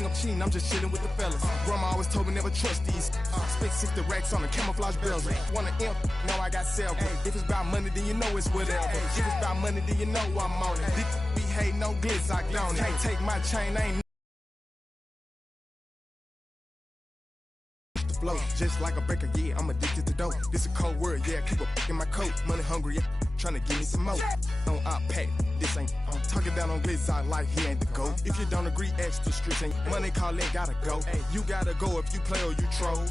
think I'm cheating, I'm just chilling with the fellas. Grandma always told me never trust these. Spent 60 racks on the camouflage bells. Wanna imp? No, I got self. If it's about money, then you know it's whatever. If it's about money, then you know I'm on it. This be hating on glitz, I don't. Can't take my chain, I ain't flow, just like a breaker, yeah, I'm addicted to dope. This a cold word, yeah, keep a in my coat. Money hungry, yeah, tryna give me some more. On op pack, this ain't, I'm talking down on glitz, I like he ain't the go. If you don't agree, extra streets ain't money calling, gotta go. You gotta go if you play or you troll.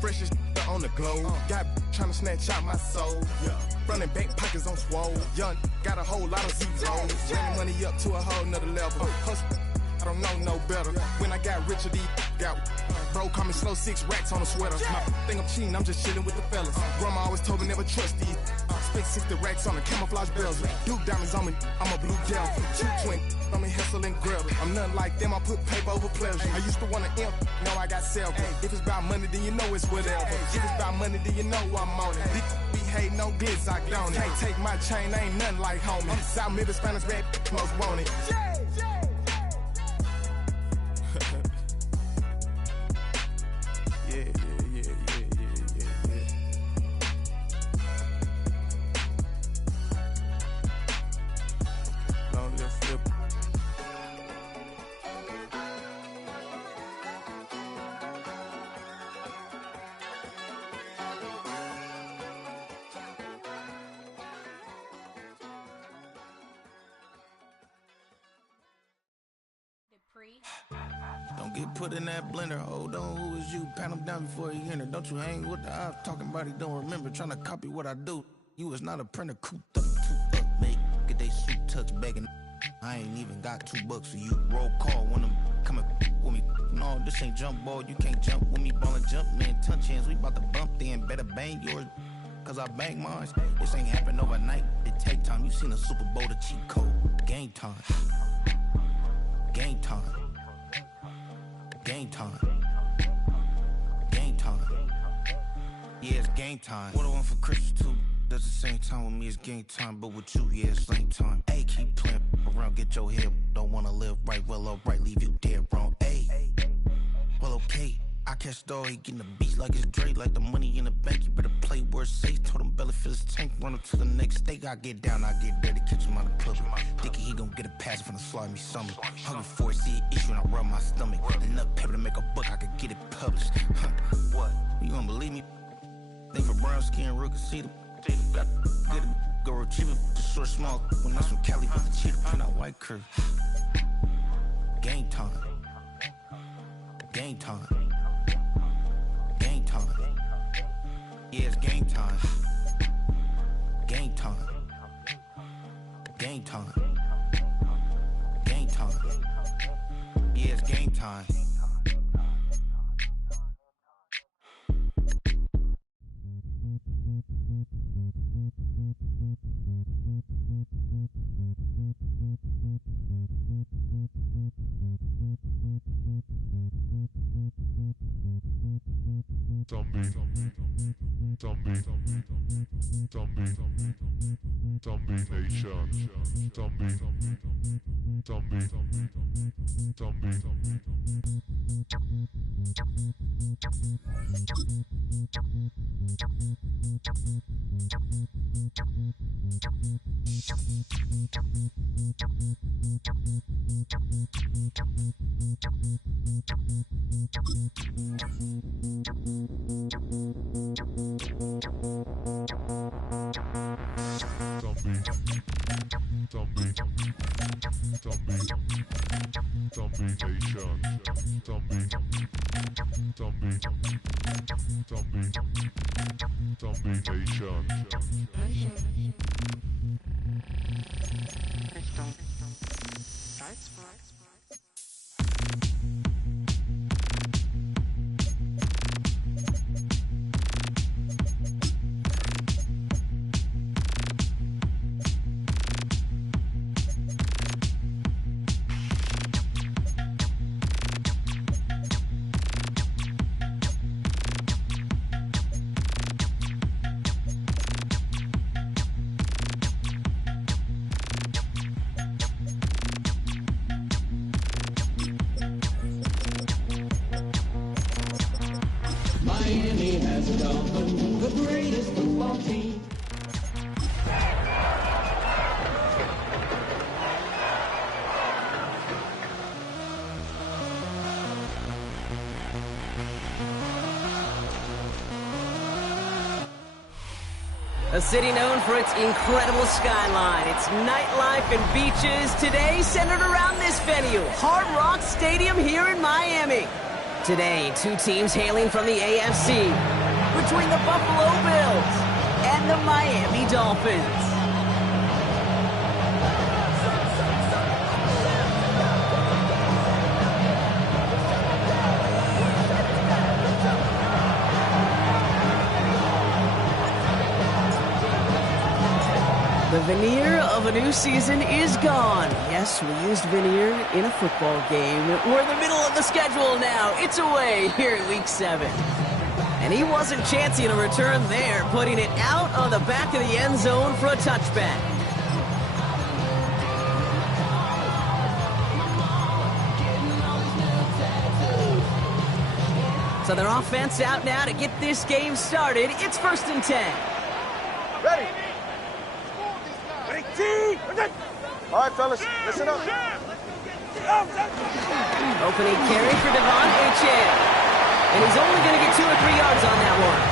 Freshest on the globe, got tryna snatch out my soul. Running back pockets on swole, young, got a whole lot of zeros. Running money up to a whole nother level. Hustle, I don't know no better. When I got richer, these got bro call me slow, 6 racks on a sweater. My think I'm cheating, I'm just chilling with the fellas. Grandma always told me never trust these. Spent 60 racks on the camouflage bells. Duke diamonds on me, I'm a blue devil. 220 on me, hustle and grab. I'm nothing like them, I put paper over pleasure. I used to wanna imp, now I got self. If it's about money, then you know it's whatever. If it's about money, then you know I'm on it. This be hating on glitz, I don't. Can't take my chain, ain't nothing like homie. South Memphis, Spanish rap, most want it. Don't get put in that blender. Hold on, who is you? Pat him down before he enter. Don't you hang with the ops talking about he don't remember. Trying to copy what I do. You is not a printer. Cooped up, too up, make get they suit tucks begging. I ain't even got $2 for you. Roll call when I'm coming with me. No, this ain't jump ball. You can't jump with me. Ballin' jump, man. Touch hands. We bout to bump then. Better bang yours. Cause I bang mine. This ain't happen overnight. It take time. You seen a Super Bowl, the cheat code. Game time. Game time. Game time. Game time. Yeah, it's game time. What I want for Christmas too. Does the same time with me, it's game time. But with you, yeah, it's lame time. Hey, keep playing around, get your head. Don't wanna live right, well, alright, leave you dead wrong. Hey, well, okay. I catch the dog, he getting the beats like it's Dre, like the money in the bank. You better play where it's safe. Told him belly fill his tank, run him to the next state. I get down, I get dirty, catch him on the club. Thinking he gon' get a pass from the slimy summer. Hungry for it, see an issue and I rub my stomach. Enough paper to make a buck, I could get it published. What? You gonna believe me? Think for brown skin, real can see them. Got good, go retrieve it, the short small. When that's from Cali, but the cheetah print out white curve. Game time. Game time. Game time. Yeah, it's game time. Game time. Game time. Game time. Yeah, it's game time. Zombie nation. Miami has a dolphin, the greatest football team. A city known for its incredible skyline, its nightlife and beaches, today centered around this venue, Hard Rock Stadium here in Miami. Today, two teams hailing from the AFC, between the Buffalo Bills and the Miami Dolphins. The veneer of a new season is gone. Yes, we used veneer in a football game. We're in the middle of the schedule now. It's away here in Week 7. And he wasn't chancing a return there, putting it out on the back of the end zone for a touchback. So their offense out now to get this game started. It's 1st and 10. Ready? All right, fellas, listen up. Opening carry for Devon Achane. And he's only going to get 2 or 3 yards on that one.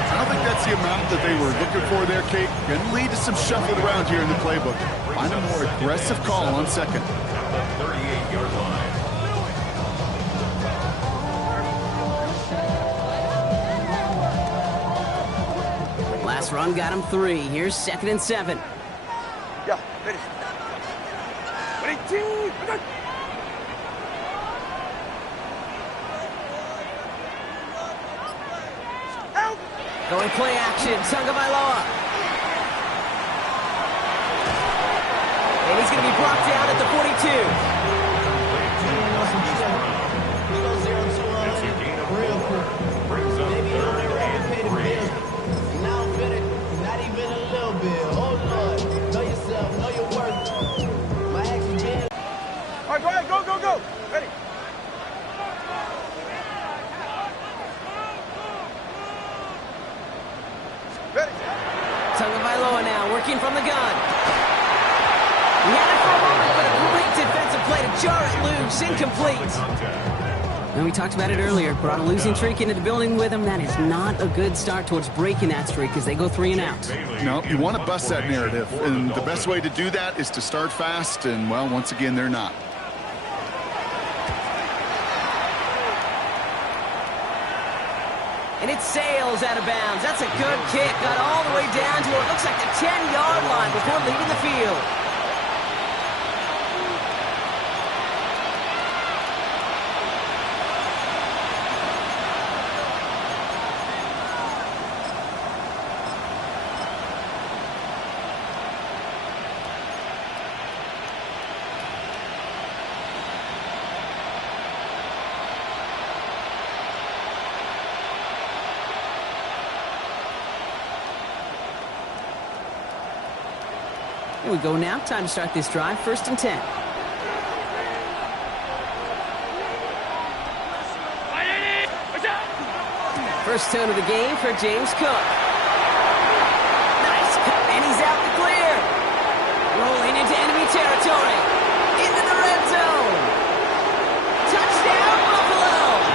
I don't think that's the amount that they were looking for there, Kate. Going to lead to some shuffling around here in the playbook. Find a more aggressive call on second. 38-yard line. Last run got him 3. Here's 2nd and 7. Yeah, ready. Going play action, Tagovailoa. And he's going to be brought down at the 42. That's a gain of 4. Brings up 3rd and 3. Now I'm finished, not even a little bit. Oh Lord, know yourself, know your worth. My action been. All right, go ahead, go. Ready? Ready? Tagovailoa now working from the gun. He had it for a moment, but a great defensive play to jar it loose, incomplete. And we talked about it earlier. Brought a losing streak into the building with him. That is not a good start towards breaking that streak as they go 3 and out. No, you want to bust that narrative. And the best way to do that is to start fast. And, well, once again, they're not. And it sails out of bounds. That's a good kick. Got all the way down to what looks like the 10-yard line before leaving the field. Here we go now. Time to start this drive. 1st and 10. First tone of the game for James Cook. Nice cut, and he's out the clear. Rolling into enemy territory. Into the red zone. Touchdown, Buffalo.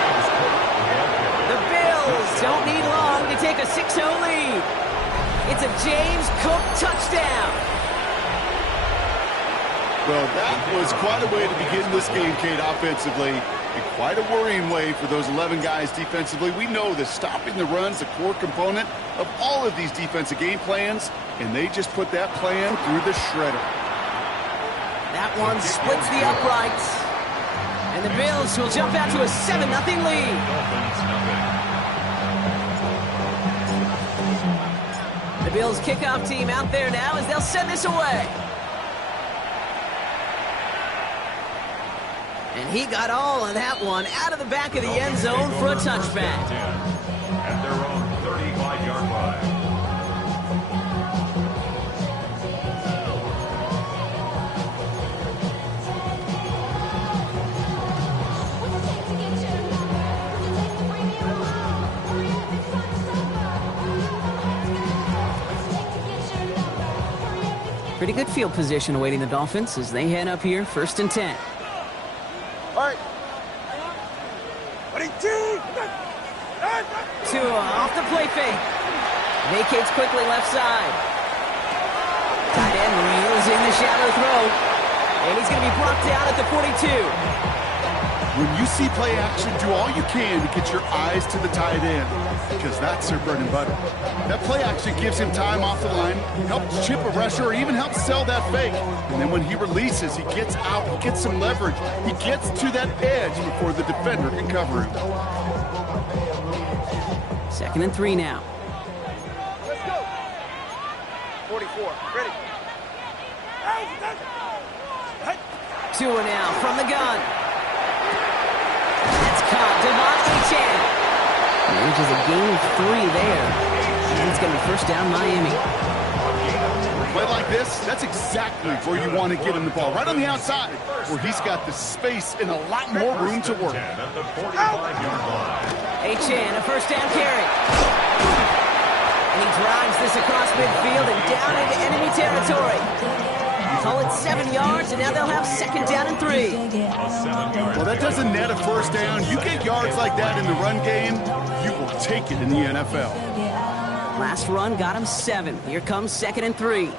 The Bills don't need long to take a 6-0 lead. It's a James Cook touchdown. Well, that was quite a way to begin this game, Kate, offensively. And quite a worrying way for those 11 guys defensively. We know that stopping the run is a core component of all of these defensive game plans, and they just put that plan through the shredder. That one splits the uprights. And the Bills will jump out to a 7-0 lead. The Bills kickoff team out there now as they'll send this away. And he got all of that one out of the back of the end zone for a touchback. At their own 35-yard line. Pretty good field position awaiting the Dolphins as they head up here, 1st and 10. All right. Tua off the play fake. Vacates quickly left side. Tight end reels in the shallow throw. And he's going to be brought down at the 42. When you see play action, do all you can to get your eyes to the tight end, because that's their bread and butter. That play action gives him time off the line, helps chip a rusher, or even helps sell that fake. And then when he releases, he gets out, he gets some leverage. He gets to that edge before the defender can cover him. 2nd and 3 now. Let's go. 44. Ready. Tua now from the gun. That's caught. Devontae Chan manages a gain of 3 there. And it's going to be 1st down Miami. Play like this, that's exactly where you want to get him the ball. Right on the outside, where he's got the space and a lot more room to work. Chan, a 1st down carry. And he drives this across midfield and down into enemy territory. Call it 7 yards, and now they'll have 2nd down and 3. Well, that doesn't net a 1st down. You get yards like that in the run game, you will take it in the NFL. Last run got him 7. Here comes 2nd and 3.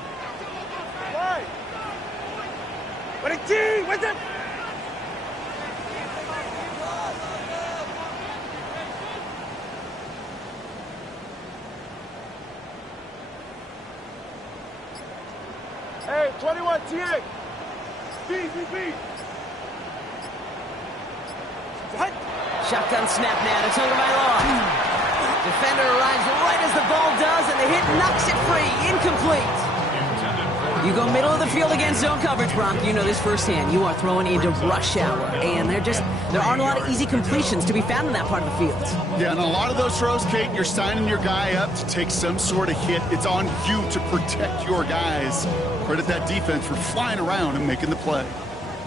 Hey, 21 TA. B. Shotgun snap now to Tagovailoa. Defender arrives right as the ball does, and the hit knocks it free. Incomplete. You go middle of the field against zone coverage, Brock. You know this firsthand. You are throwing into rush hour, and there aren't a lot of easy completions to be found in that part of the field. Yeah, and a lot of those throws, Kate, you're signing your guy up to take some sort of hit. It's on you to protect your guys. Credit that defense for flying around and making the play.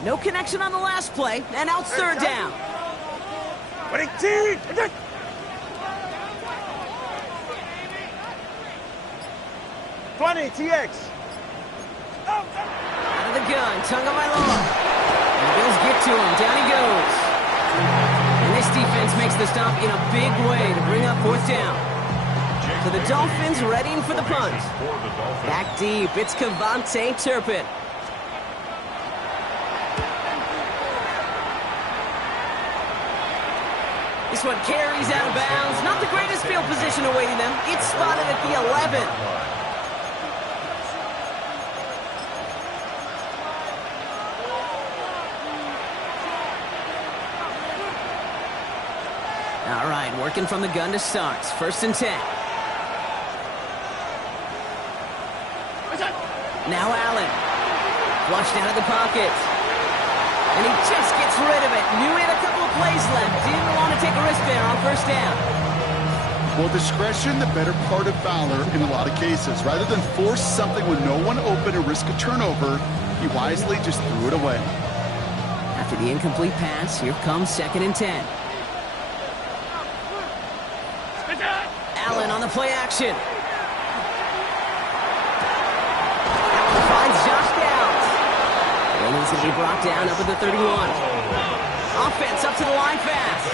No connection on the last play, and now it's 3rd down. 20 TX. Out of the gun, Tagovailoa. And the Bills get to him. Down he goes. And this defense makes the stop in a big way to bring up 4th down. So the Dolphins readying for the punt. Back deep, it's Kevontae Turpin. This one carries out of bounds. Not the greatest field position awaiting them. It's spotted at the 11. All right, working from the gun to start. 1st and 10. Now Allen. Flushed out of the pocket. And he just gets rid of it. Knew he had a couple of plays left. Didn't want to take a risk there on 1st down. Well, discretion, the better part of valor in a lot of cases. Rather than force something with no one open and risk a turnover, he wisely just threw it away. After the incomplete pass, here comes 2nd and 10. Allen on the play action. Allen finds Josh Downs. And he's going to be brought down up at the 31. Offense up to the line fast.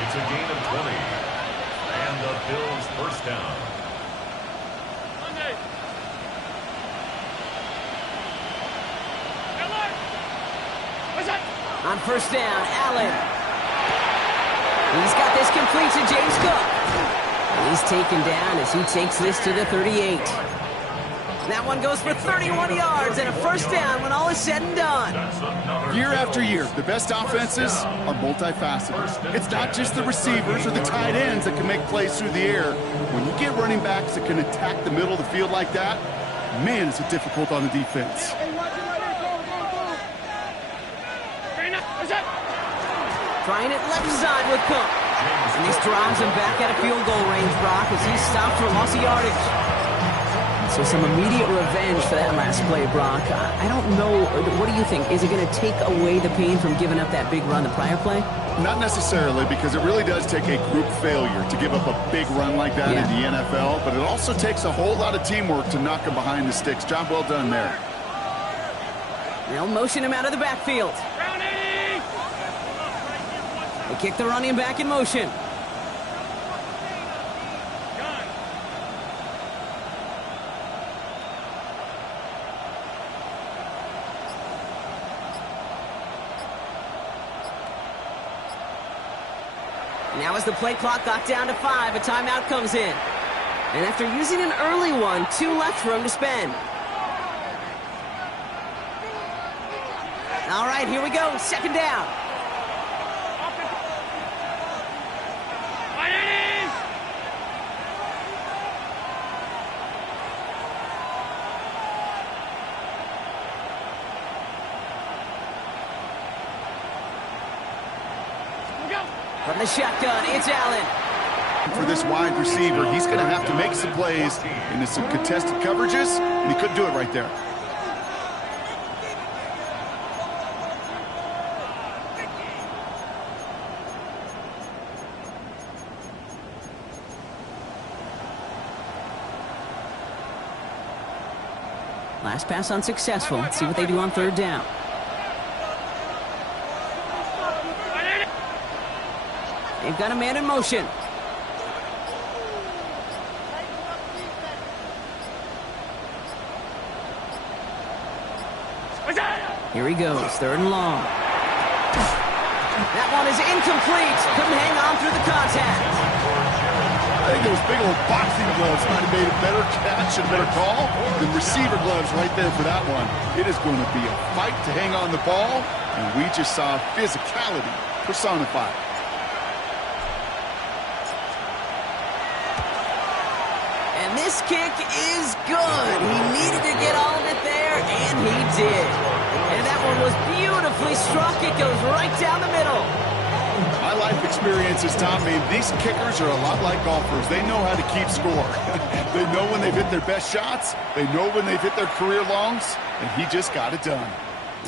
It's a gain of 20. And the Bills' 1st down. On 1st down, Allen. He's got this complete to James Cook. He's taken down as he takes this to the 38. That one goes for 31 yards and a 1st down when all is said and done. Year after year, the best offenses are multifaceted. It's not just the receivers or the tight ends that can make plays through the air. When you get running backs that can attack the middle of the field like that, man, is it difficult on the defense. Trying it left side with Cook. And this drives him back out of field goal range, Brock, as he's stopped for loss of yardage. So some immediate revenge for that last play, Brock. I don't know. What do you think? Is it going to take away the pain from giving up that big run the prior play? Not necessarily, because it really does take a group failure to give up a big run like that in the NFL, but it also takes a whole lot of teamwork to knock him behind the sticks. Job well done there. They'll motion him out of the backfield. They kick the running back in motion. Now as the play clock got down to 5, a timeout comes in. And after using an early one, 2 left for him to spend. All right, here we go. Second down. From the shotgun, it's Allen. For this wide receiver, he's going to have to make some plays into some contested coverages, and he couldn't do it right there. Last pass unsuccessful. Let's see what they do on third down. They've got a man in motion. Here he goes, third and long. That one is incomplete. Couldn't hang on through the contact. I think those big old boxing gloves might have made a better catch and better call than receiver gloves right there for that one. It is going to be a fight to hang on the ball, and we just saw physicality personified. And this kick is good. He needed to get all of it there, and he did. And that one was beautifully struck. It goes right down the middle. My life experience has taught me these kickers are a lot like golfers. They know how to keep score. They know when they've hit their best shots. They know when they've hit their career longs, and he just got it done.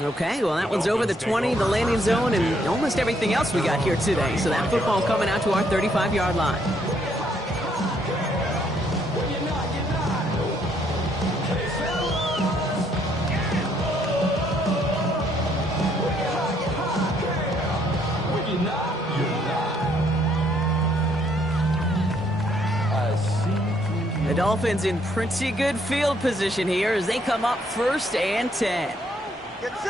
Okay, well, that one's over the 20, the landing zone, and almost everything else we got here today. So that football coming out to our 35-yard line. The Dolphins in pretty good field position here as they come up 1st and 10. They'll start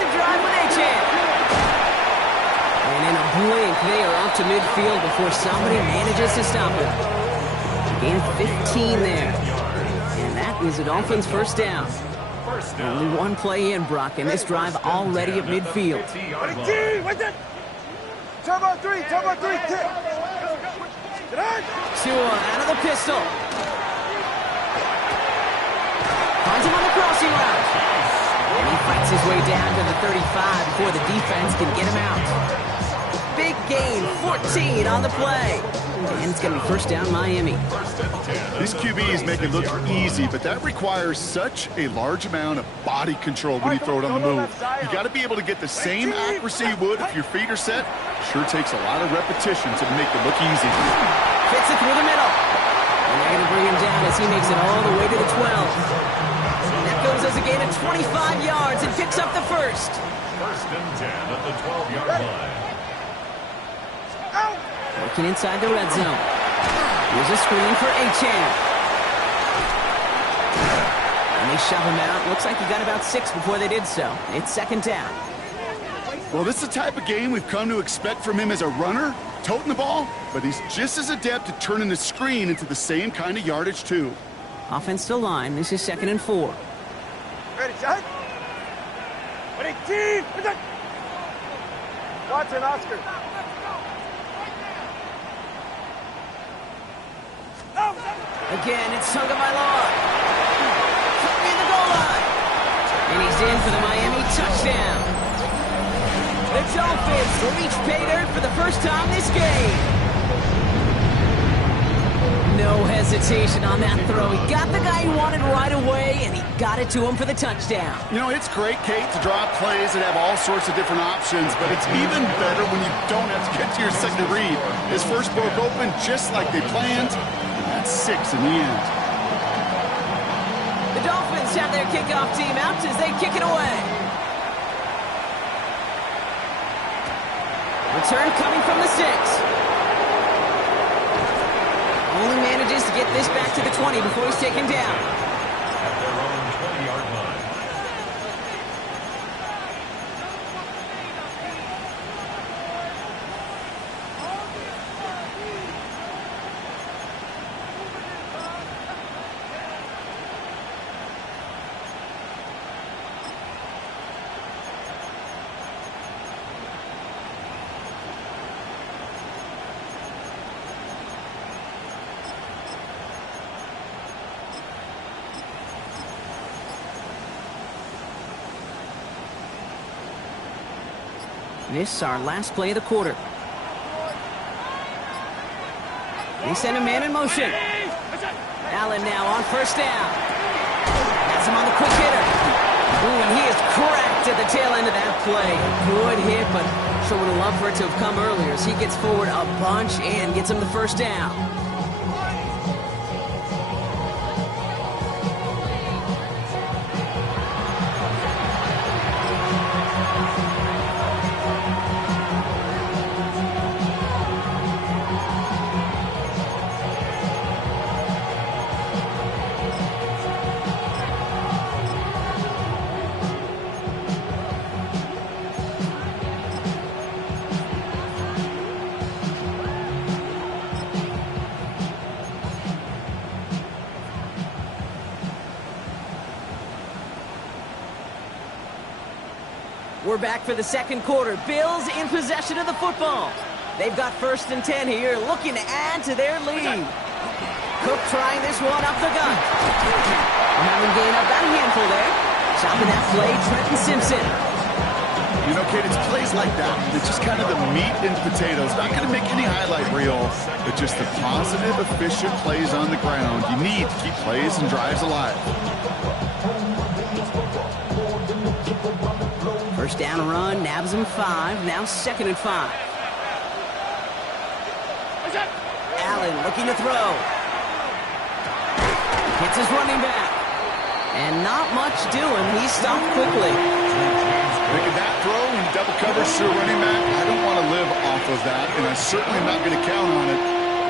the drive with Achan. And in a blink, they are up to midfield before somebody manages to stop them. Gain of 15 there. And that is the Dolphins' first down. Only one play in, Brock, and this drive already at midfield. Turbo 3, kick. Tua out of the pistol. Finds him on the crossing route. And he fights his way down to the 35 before the defense can get him out. Big gain, 14 on the play. And it's going to be first down Miami. These QBs make it look easy, but that requires such a large amount of body control when you throw it on the move. You got to be able to get the same accuracy you would if your feet are set. Sure takes a lot of repetition to make it look easy. Fits it through the middle. And they're going to bring him down as he makes it all the way to the 12. And that goes as a gain of 25 yards and picks up the first. First and 10 at the 12-yard line. Working inside the red zone. Here's a screen for Achan. And they shove him out. Looks like he got about 6 before they did so. It's second down. Well, this is the type of game we've come to expect from him as a runner, toting the ball, but he's just as adept at turning the screen into the same kind of yardage, too. Offense to line. This is 2nd and 4. Ready, set. Ready, team. Watson, Oscar. Again, it's Tagovailoa. In the goal line. And he's in for the Miami touchdown. The Dolphins reach pay dirt for the first time this game. No hesitation on that throw. He got the guy he wanted right away, and he got it to him for the touchdown. You know, it's great, Kate, to draw plays and have all sorts of different options, but it's even better when you don't have to get to your second read. His first broke open just like they planned, and that's 6 in the end. The Dolphins have their kickoff team out as they kick it away. Return coming from the 6. Only manages to get this back to the 20 before he's taken down. At their own 20-yard line. This is our last play of the quarter. They send a man in motion. Allen now on first down. Has him on the quick hitter. Ooh, and he is cracked at the tail end of that play. Good hit, but sure would have loved for it to have come earlier as he gets forward a bunch and gets him the first down. We're back for the second quarter. Bills in possession of the football. They've got 1st and 10 here, looking to add to their lead. Cook trying this one up the gut. Having gained about a handful there. Chopping that play, Trenton Simpson. You know, Kate, it's plays like that. It's just kind of the meat and potatoes. Not going to make any highlight reel, but just the positive, efficient plays on the ground. You need to keep plays and drives alive. First down run, nabs him 5, now 2nd and 5. Allen looking to throw. Hits his running back. And not much doing, he stopped quickly. Making that throw and double coverage to a running back, I don't want to live off of that, and I certainly am not going to count on it.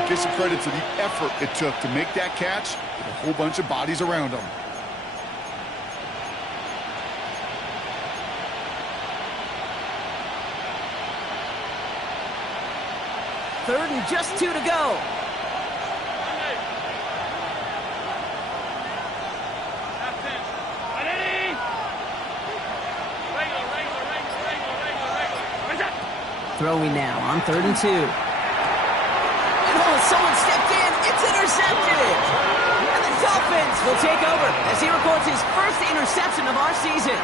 But give some credit to the effort it took to make that catch with a whole bunch of bodies around him. Third and just 2 to go. Throwing now on 3rd and 2. And someone stepped in. It's intercepted. And the Dolphins will take over as he records his first interception of our season.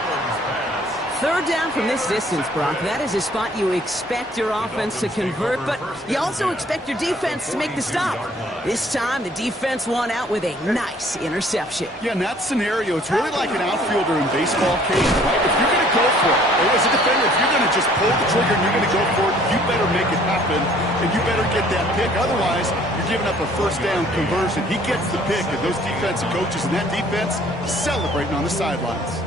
3rd down from this distance, Brock. That is a spot you expect your offense to convert, but you also expect your defense to make the stop. This time, the defense won out with a nice interception. Yeah, in that scenario, it's really like an outfielder in baseball, Kate, right? If you're going to go for it, as a defender, if you're going to just pull the trigger and you're going to go for it, you better make it happen, and you better get that pick. Otherwise, you're giving up a first down conversion. He gets the pick, and those defensive coaches and that defense celebrating on the sidelines.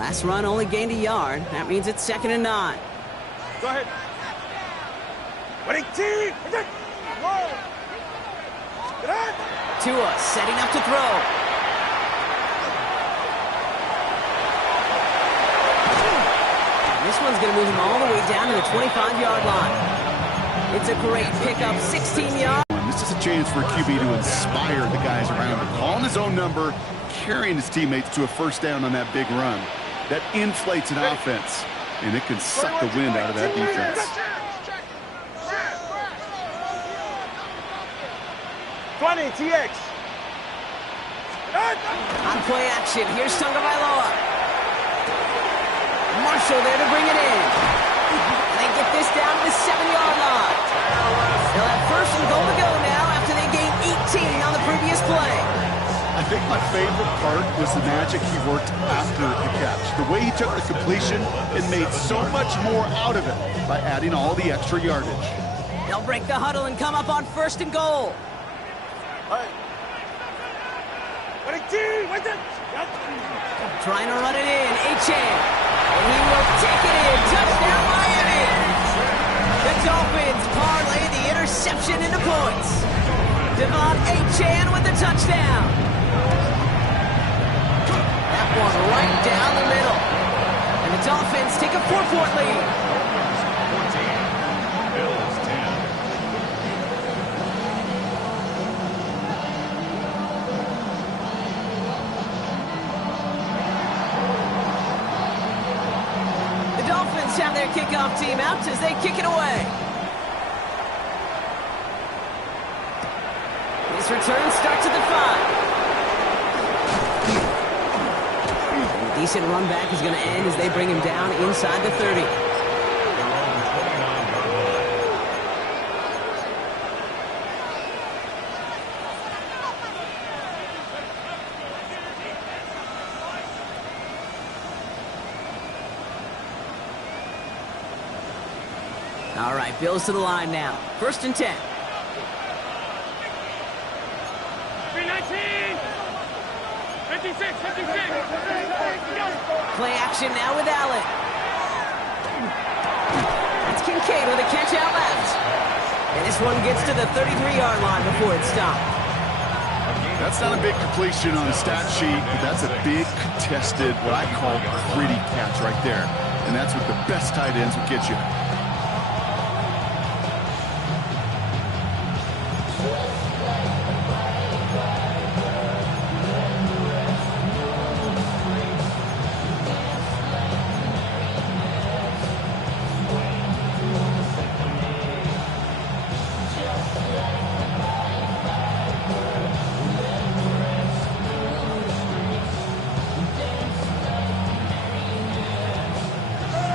Last run only gained a yard. That means it's 2nd and 9. Go ahead. Winning team. Tua setting up to throw. This one's going to move him all the way down to the 25-yard line. It's a great pickup, 16 yards. This is a chance for a QB to inspire the guys around him. Calling his own number, carrying his teammates to a first down on that big run. That inflates an offense, and it can suck the wind out of that defense. 20, TX. On play action, here's Tagovailoa. Marshall there to bring it in. They get this down to the 7-yard line. They'll have 1st and goal to go now after they gain on the previous play. I think my favorite part was the magic he worked after the catch. The way he took the completion and made so much more out of it by adding all the extra yardage. They'll break the huddle and come up on 1st and goal. Trying to run it in, Achan. And he will take it in. Touchdown, Miami. The Dolphins parlay the interception into points. Devon Achan with the touchdown. That one right down the middle. And the Dolphins take a 4-point lead. 14, Bills 10. The Dolphins have their kickoff team out as they kick it away. His return starts at the 5. A decent run back is going to end as they bring him down inside the 30. All right, Bills to the line now. 1st and 10. 319! 56! Play action now with Allen. That's Kincaid with a catch out left. And this one gets to the 33-yard line before it's stopped. That's not a big completion on the stat sheet, but that's a big contested, what I call gritty catch right there. And that's what the best tight ends will get you.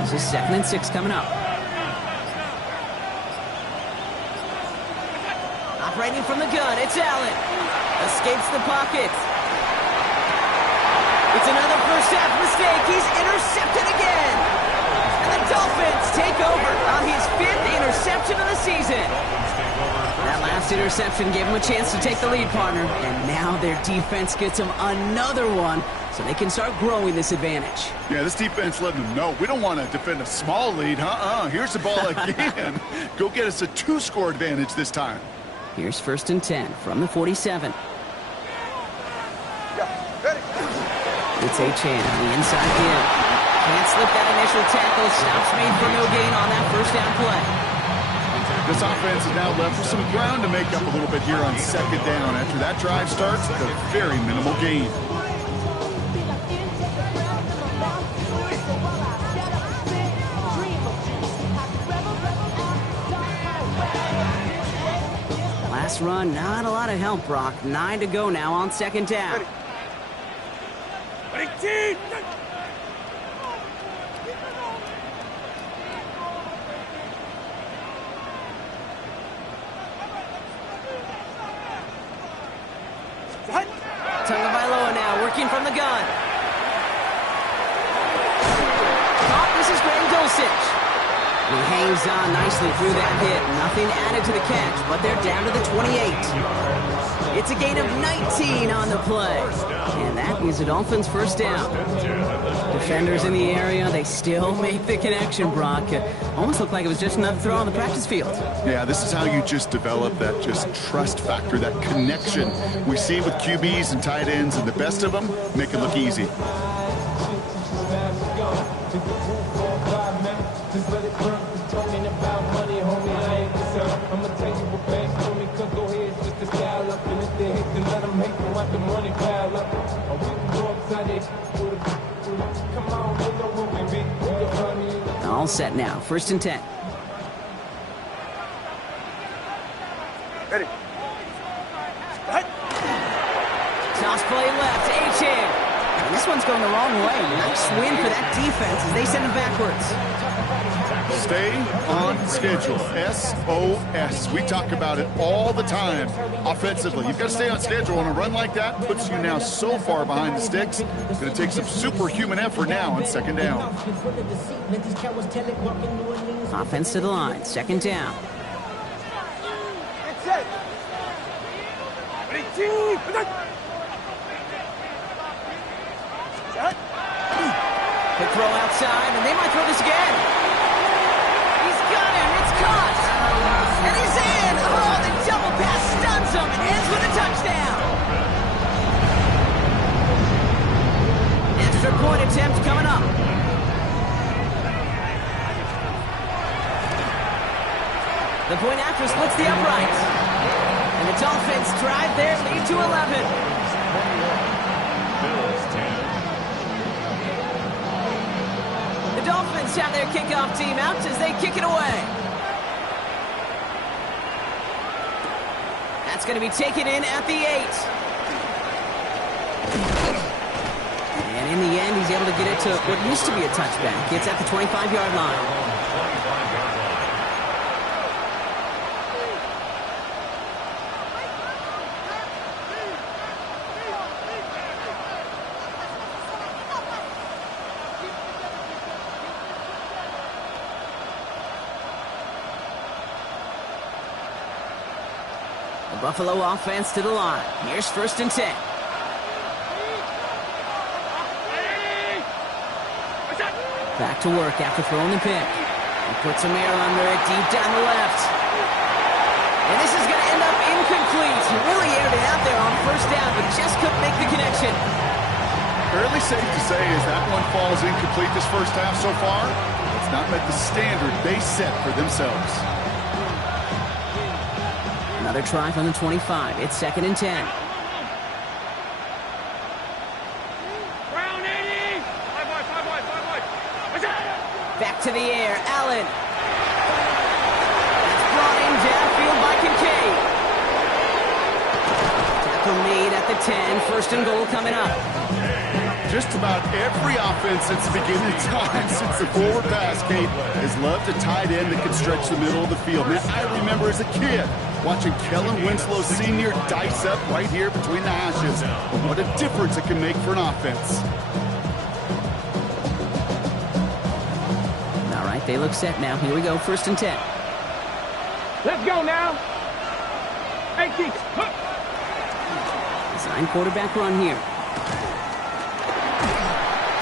This is 2nd and 6 coming up. Operating from the gun, it's Allen. Escapes the pocket. It's another first half mistake. He's intercepted again. And the Dolphins take over on his 5th interception of the season. That last interception gave him a chance to take the lead, partner. And now their defense gets him another one, so they can start growing this advantage. Yeah, this defense letting them know we don't want to defend a small lead. Here's the ball again. Go get us a 2-score advantage this time. Here's 1st and 10 from the 47. It's Achan on the inside in. Can't slip that initial tackle. Stops made for no gain on that 1st down play. This offense is now left with some ground to make up a little bit here on 2nd down. After that drive starts, a very minimal gain. Last run, not a lot of help, Brock. 9 to go now on 2nd down. 18! Tagovailoa now working from the gun. Caught, this is Greg Dulcich. He hangs on nicely through that hit. Nothing added to the catch, but they're down to the 28. It's a gain of 19 on the play. And that is the Dolphins' 1st down. Defenders in the area, they still make the connection, Brock. Almost looked like it was just another throw on the practice field. Yeah, this is how you just develop that just trust factor, that connection. We see it with QBs and tight ends, and the best of them make it look easy. All set now. 1st and 10. Ready. Toss play left. Achan. And this one one's going the wrong way. Nice win for that defense as they send it backwards. Stay on schedule. SOS. We talk about it all the time offensively. You've got to stay on schedule, and a run like that puts you now so far behind the sticks. It's going to take some superhuman effort now on second down. Offense to the line, second down. Quick throw outside, and they might throw this again. He's got him. It's caught. And he's in. Oh, the double pass stuns him and ends with a touchdown. Extra point attempt coming up. The point after splits the uprights. And the Dolphins drive their lead to 11. Bills 10. The Dolphins have their kickoff team out as they kick it away. That's going to be taken in at the 8. And in the end, he's able to get it to what used to be a touchback. It's at the 25-yard line. The Buffalo offense to the line. Here's 1st and 10. Back to work after throwing the pick. He puts some air under it deep down the left. And this is going to end up incomplete. He really aired it out there on 1st down, but just couldn't make the connection. Fairly safe to say as that one falls incomplete this first half so far, it's not met the standard they set for themselves. Another try from the 25. It's 2nd and 10. Back to the air, Allen. That's brought in downfield by Kincaid. Tackle made at the 10. 1st and goal coming up. Just about every offense since the beginning of time, since the forward pass, Kate, has loved a tight end that can stretch the middle of the field. Man, I remember as a kid watching Kellen Winslow Sr. dice up right here between the hashes. But what a difference it can make for an offense. All right, they look set now. Here we go, 1st and 10. Let's go now. 18. Design quarterback run here.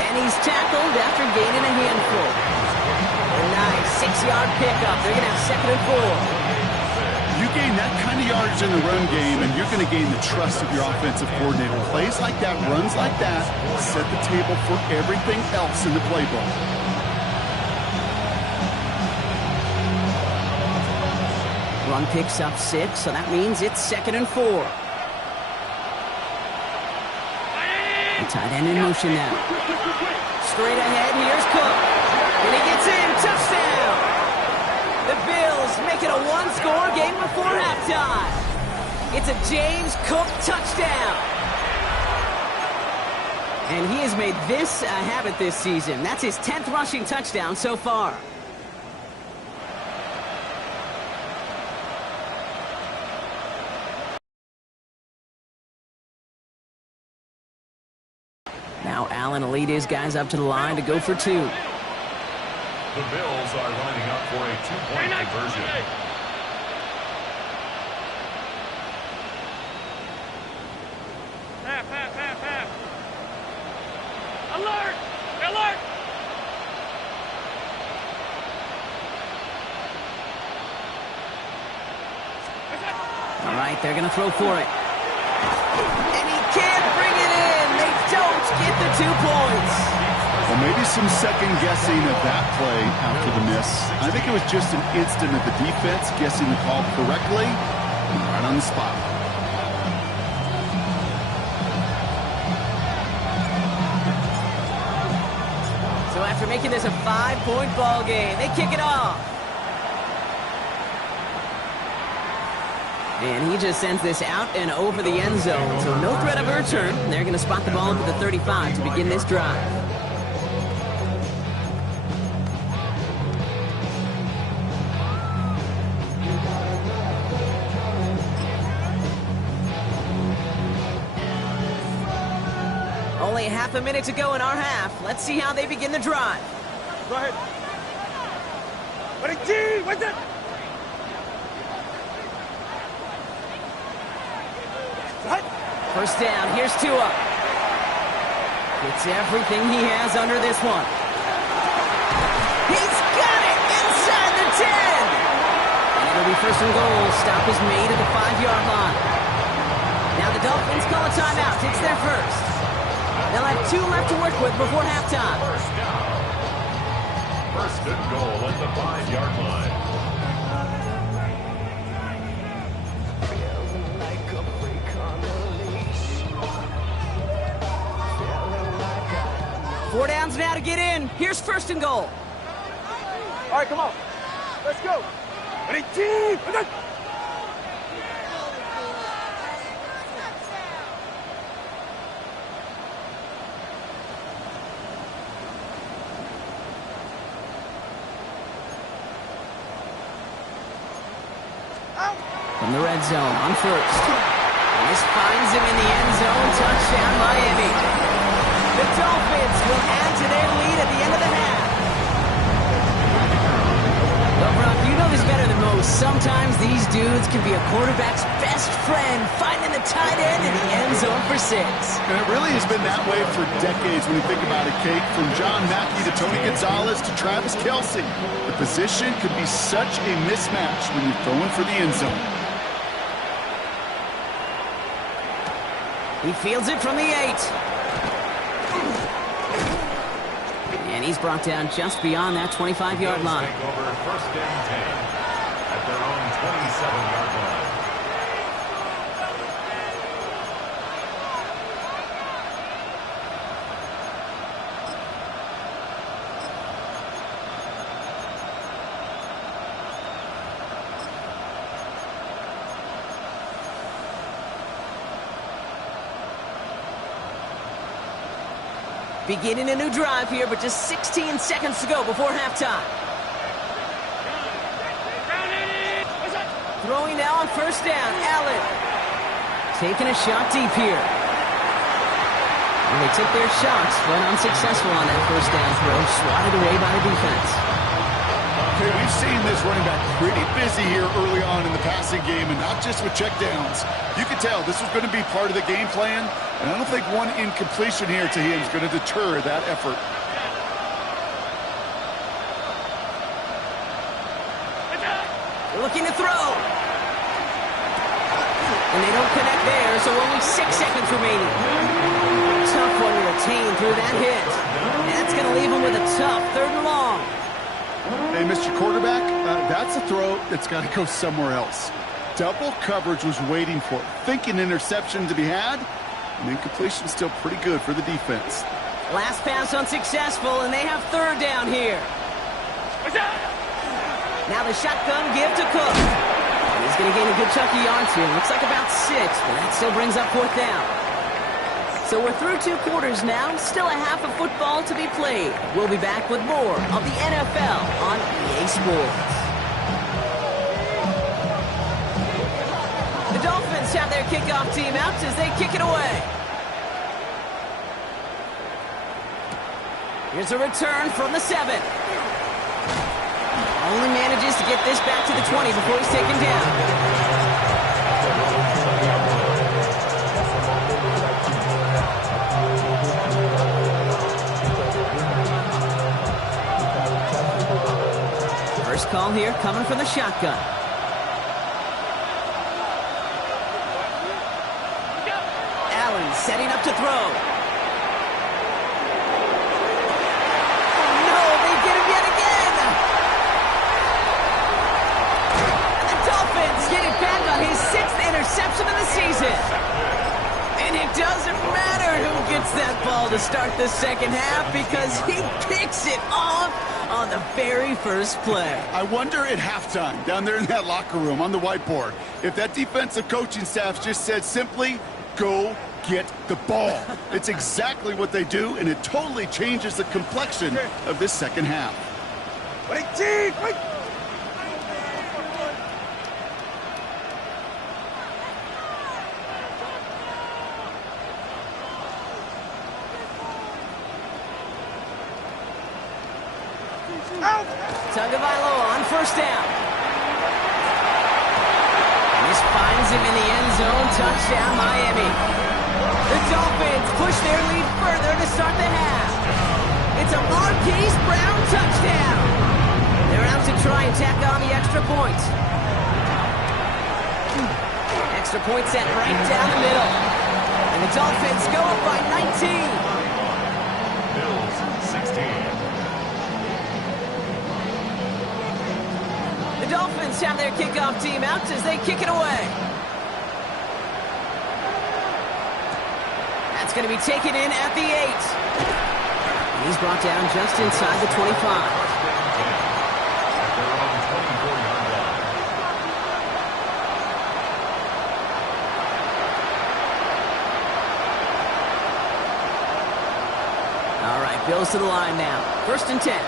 And he's tackled after gaining a handful. A nice 6-yard pickup. They're going to have 2nd and 4. You gain that kind of yardage in the run game, and you're going to gain the trust of your offensive coordinator. Plays like that, runs like that, set the table for everything else in the playbook. Run picks up 6, so that means it's 2nd and 4. The tight end in motion now. Straight ahead, here's Cook. And he gets in, touchdown! The Bills make it a one-score game before halftime. It's a James Cook touchdown. And he has made this a habit this season. That's his 10th rushing touchdown so far. Now Allen will lead his guys up to the line to go for 2. The Bills are lining up for a 2-point conversion. Half. Alert! Alert! All right, they're going to throw for it. And he can't bring it in. They don't get the 2 points. Well, maybe some second guessing of that play after the miss. I think it was just an instant of the defense guessing the call correctly, right on the spot. So after making this a 5-point ball game, they kick it off. And he just sends this out and over the end zone, so no threat of a return. They're going to spot the ball up at the 35 to begin this drive. Only half a minute to go in our half. Let's see how they begin the drive. Go ahead. Ready, G, what's it? First down, here's Tua. Gets everything he has under this one. He's got it inside the 10. And it'll be first and goal. Stop is made at the 5-yard line. Now the Dolphins call a timeout. It's their first. They'll have 2 left to work with before halftime. First down. First and goal at the 5-yard line. 4 downs now to get in. Here's first and goal. All right, come on. Let's go. Ready, G, what's it? From the red zone on first. And this finds him in the end zone. Touchdown, Miami. The Dolphins will add to their lead at the end of the half. Well, Brock, you know this better than most. Sometimes these dudes can be a quarterback's best friend, finding the tight end in the end zone for 6. And it really has been that way for decades when you think about it, Kate. From John Mackey to Tony Gonzalez to Travis Kelce. The position could be such a mismatch when you're throwing for the end zone. He fields it from the 8. And he's brought down just beyond that 25-yard line. Take over first and 10 at their own 27-yard line. Beginning a new drive here, but just 16 seconds to go before halftime. Throwing now on first down, Allen. Taking a shot deep here. And they took their shots, but unsuccessful on that first down throw, swatted away by the defense. Okay, we've seen this running back pretty busy here early on in the passing game, and not just with checkdowns. You could tell this was going to be part of the game plan, and I don't think one incompletion here to him is going to deter that effort. Looking to throw. And they don't connect there, so only 6 seconds remaining. Tough one to retain through that hit. And that's going to leave him with a tough 3rd and long. Hey, Mr. Quarterback, that's a throw that's got to go somewhere else. Double coverage was waiting for it. Thinking interception to be had, and incompletion still pretty good for the defense. Last pass unsuccessful, and they have 3rd down here. Now the shotgun give to Cook. And he's going to gain a good chunk of yards here. Looks like about 6, but that still brings up 4th down. So we're through 2 quarters now. Still a half of football to be played. We'll be back with more of the NFL on EA Sports. The Dolphins have their kickoff team out as they kick it away. Here's a return from the 7. Only manages to get this back to the 20 before he's taken down. First call here coming from the shotgun. Allen setting up to throw. No, they get him yet again. And the Dolphins get it back on his 6th interception of the season. And it doesn't matter who gets that football to start the second half because he picks it off on the very first play. I wonder at halftime, down there in that locker room on the whiteboard, if that defensive coaching staff just said simply, go get the ball. It's exactly what they do, and it totally changes the complexion of this second half. Wait, Chief! Wait! Tagovailoa on first down. And this finds him in the end zone. Touchdown, Miami. The Dolphins push their lead further to start the half. It's a Marquise Brown touchdown. They're out to try and tack on the extra point. Extra point set right down the middle. And the Dolphins go up by 19. Bills 16. The Dolphins have their kickoff team out as they kick it away. That's going to be taken in at the 8. He's brought down just inside the 25. At their own 24-yard line. All right, Bills to the line now. 1st and 10.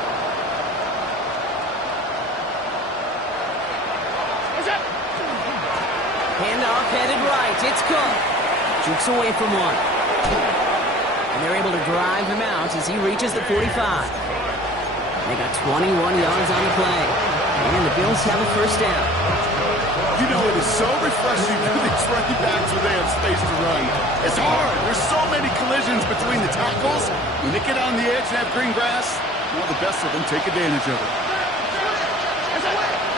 Handoff headed right. It's Cook. Jukes away from one. And they're able to drive him out as he reaches the 45. They got 21 yards on the play. And the Bills have a first down. You know, it is so refreshing for these running backs when they have space to run. It's hard. There's so many collisions between the tackles. When they get on the edge and have green grass, well, the best of them take advantage of it.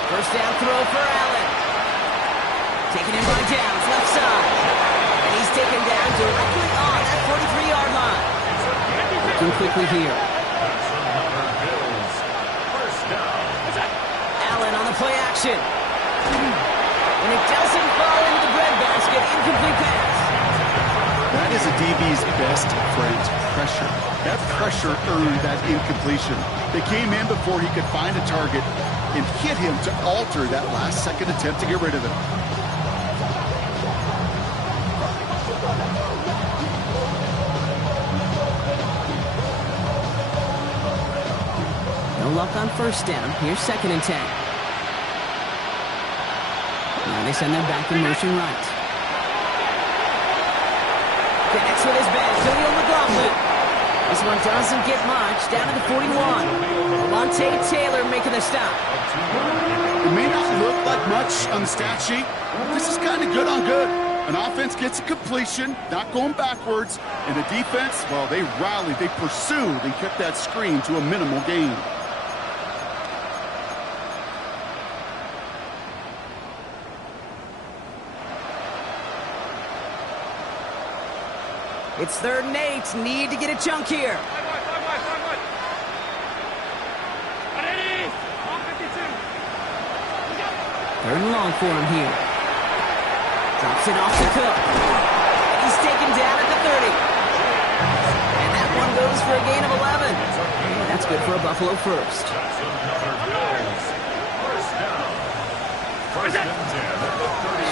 First down throw for Allen. Taken in by Downs, left side. And he's taken down directly on that 43-yard line. Working quickly here. Bills. First down. Allen on the play action. And it doesn't fall into the breadbasket. Incomplete pass. That is a DB's best friend, pressure. That pressure earned that incompletion. They came in before he could find a target and hit him to alter that last-second attempt to get rid of it. No luck on first down. Here's 2nd and 10. Now they send them back in motion right. Connects with his back. Jaleel McLaughlin. This one doesn't get much. Down to the 41. Monte Taylor making the stop. It may not look like much on the stat sheet. This is kind of good on good. An offense gets a completion, not going backwards. And the defense, well, they rallied, they pursued, and kept that screen to a minimal gain. It's 3rd and 8. Need to get a chunk here. 3rd and long for him here. Drops it off to Cook. He's taken down at the 30. And that one goes for a gain of 11. And that's good for a Buffalo first.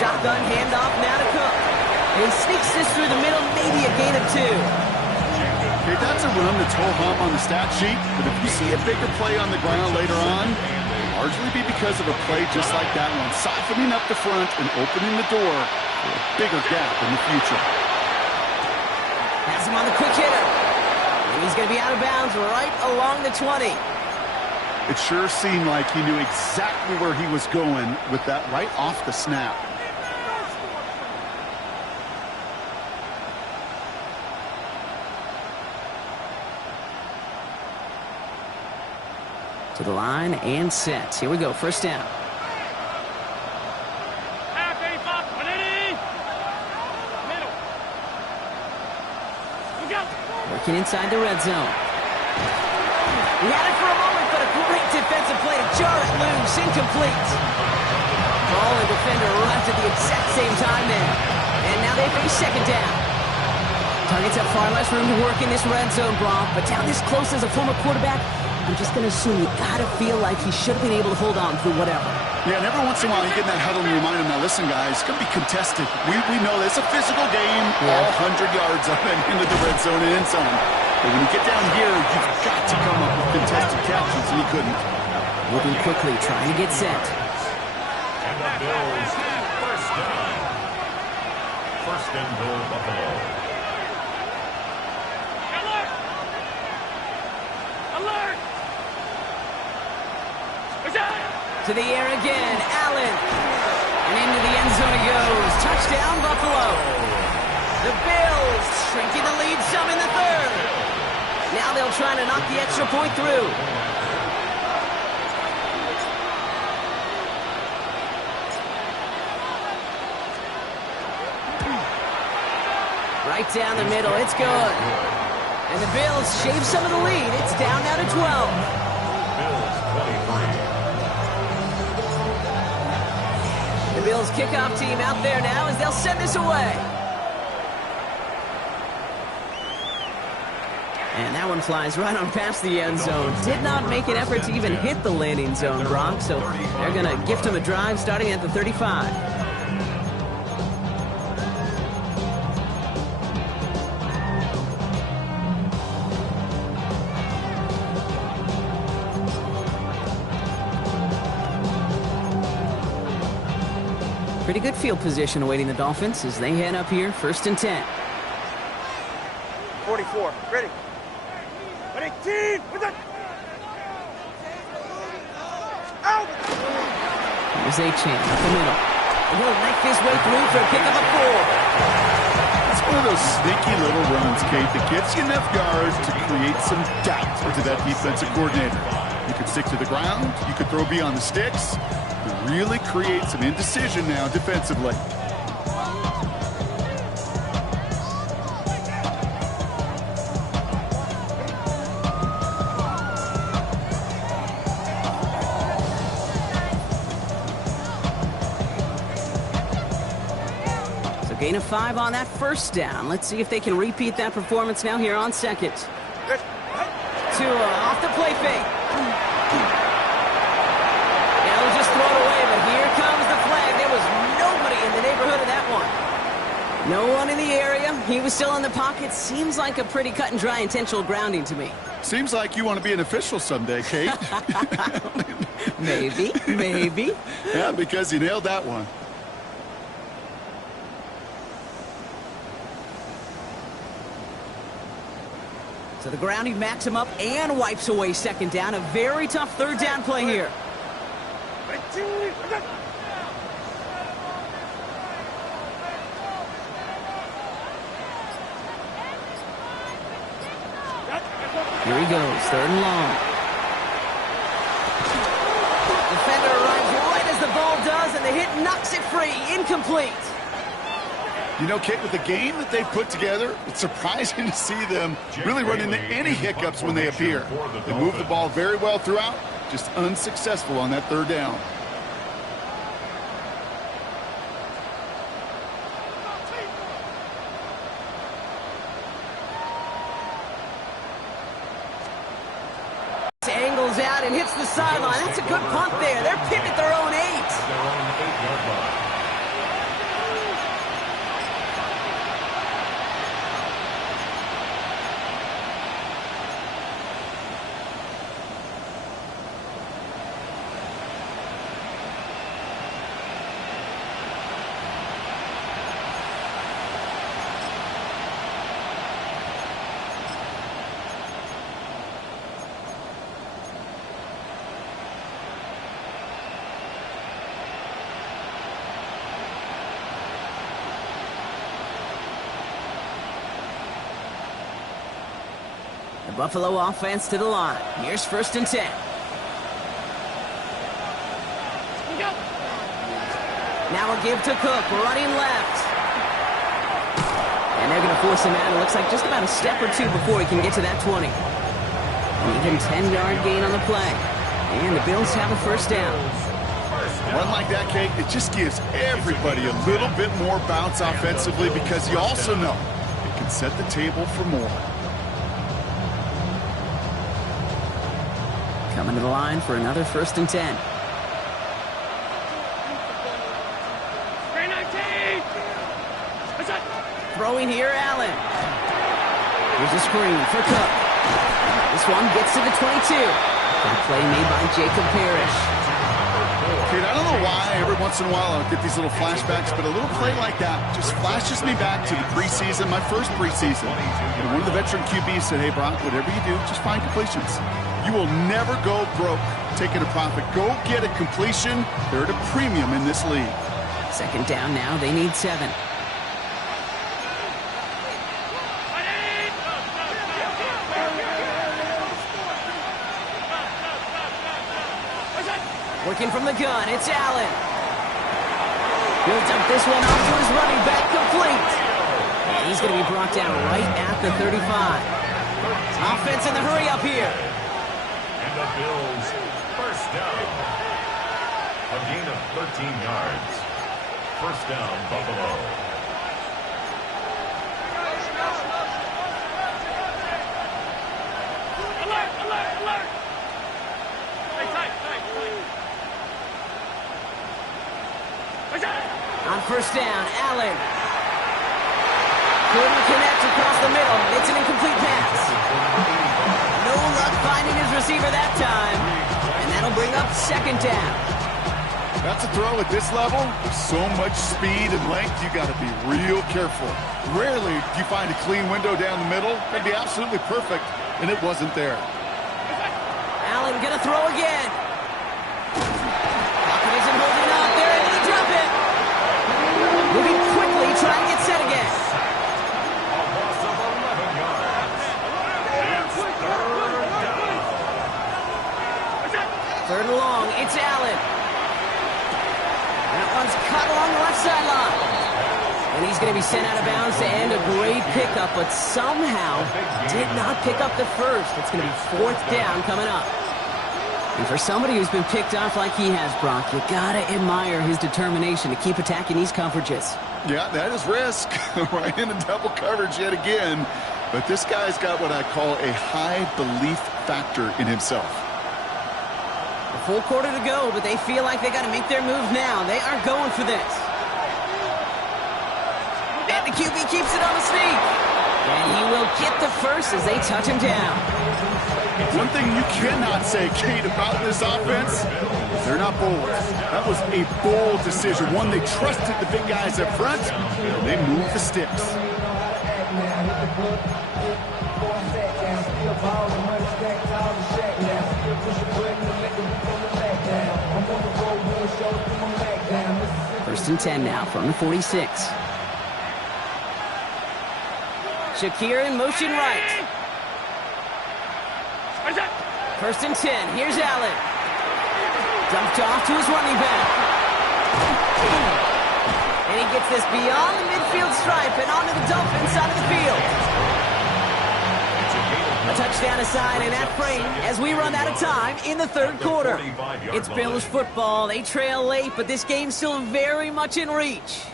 Shotgun handoff now to Cook. And he sneaks this through the middle, maybe a gain of 2. Okay, that's a run that's ho-hum on the stat sheet, but if you see a bigger play on the ground later on, it'll largely be because of a play just like that one, softening up the front and opening the door for a bigger gap in the future. Has him on the quick hitter. And he's going to be out of bounds right along the 20. It sure seemed like he knew exactly where he was going with that right off the snap. To the line and set. Here we go. First down. Working inside the red zone. He had it for a moment, but a great defensive play to jar it loose. Incomplete. Ball and defender arrived at the exact same time there. And now they face 2nd down. Targets have far less room to work in this red zone, Brock, but down this close as a former quarterback, I'm just going to assume you got to feel like he should have been able to hold on through whatever. Yeah, and every once in a while you get in that huddle and you remind him, now listen, guys, it's going to be contested. We know this. It's a physical game, all 100 yards up and into the red zone and end zone. But when you get down here, you've got to come up with contested catches, and he couldn't. Moving quickly, trying to get set. And the Bills, first down. First and goal, Buffalo. Alert! Alert! To the air again, Allen. And into the end zone he goes. Touchdown, Buffalo. The Bills shrinking the lead some in the third. Now they'll try to knock the extra point through. Right down the middle, it's good. And the Bills shave some of the lead. It's down now to 12. Bills 23. The Bills kickoff team out there now as they'll send this away. And that one flies right on past the end zone. Did not make an effort to even hit the landing zone, Brock, so they're going to gift him a drive starting at the 35. Pretty good field position awaiting the Dolphins as they head up here, 1st and 10. 44, ready. 18, with it. Out! Here's A-Chain up the middle. And he'll make his way through for a pick up a 4. It's one of those sneaky little runs, Kate, that gets you enough yards to create some doubt into that defensive coordinator. You could stick to the ground, you could throw beyond the sticks, really create some indecision now defensively. So gain of 5 on that first down. Let's see if they can repeat that performance now here on second. Tua off the play fake. Just throw it away, but here comes the flag. There was nobody in the neighborhood of that one. No one in the area. He was still in the pocket. Seems like a pretty cut and dry intentional grounding to me. Seems like you want to be an official someday, Kate. Maybe. Yeah, because you nailed that one. So the grounding backs him up and wipes away second down. A very tough third down play here. Here he goes, 3rd and long. Defender arrives right as the ball does, and the hit knocks it free. Incomplete. You know, Kate, with the game that they put together, it's surprising to see them really run into any hiccups when they appear. They move the ball very well throughout, just unsuccessful on that 3rd down. Angles out and hits the sideline. That's a good punt there. They're pinned at their own 8. Their own 8-yard line. The Buffalo offense to the line. Here's 1st and 10. Now a give to Cook, running left. And they're going to force him out. It looks like just about a step or 2 before he can get to that 20. Even 10-yard gain on the play. And the Bills have a 1st down. Run like that, Kate, it just gives everybody a little bit more bounce offensively because you also know it can and set the table for more. Coming to the line for another 1st and 10. Throwing here, Allen. Here's a screen for Cook. This one gets to the 22. Good play made by Jacob Parrish. Kate, I don't know why every once in a while I'll get these little flashbacks, but a little play like that just flashes me back to the preseason, my first preseason. And one of the veteran QBs said, hey, Brock, whatever you do, just find completions. You will never go broke taking a profit. Go get a completion. They're at a premium in this league. 2nd down now. They need 7. Working from the gun, it's Allen. He'll dump this one off to his running back, complete. And he's going to be brought down right at the 35. Offense in the hurry up here. And the Bills, 1st down. A gain of 13 yards. 1st down, Buffalo. Alert, alert, alert! On 1st down, Allen. Couldn't connect across the middle. It's an incomplete pass. No luck finding his receiver that time. And that'll bring up 2nd down. That's a throw at this level. With so much speed and length, you got to be real careful. Rarely do you find a clean window down the middle. That'd be absolutely perfect, and it wasn't there. Allen gonna throw again. Pocket isn't holding up. They're able to drop it. Moving quickly, trying to get set again. A loss of 11 yards. It's 3rd down. 3rd and long, it's Allen. That one's cut along the left sideline. And he's going to be sent out of bounds to end a great pickup, but somehow did not pick up the first. It's going to be 4th down coming up. And for somebody who's been picked off like he has, Brock, you got to admire his determination to keep attacking these coverages. Yeah, that is risk. Right into double coverage yet again. But this guy's got what I call a high belief factor in himself. A full quarter to go, but they feel like they got to make their move now. They are going for this. And the QB keeps it on the sneak. And he will get the first as they touch him down. One thing you cannot say, Kate, about this offense is they're not bold. That was a bold decision. One, they trusted the big guys up front, and they moved the sticks. First and 10 now from the 46. Shakir in motion right. 1st and 10. Here's Allen. Dumped off to his running back. And he gets this beyond the midfield stripe and onto the Dolphins side of the field. A touchdown aside in that frame as we run out of time in the 3rd quarter. It's Bills football. They trail late, but this game's still very much in reach.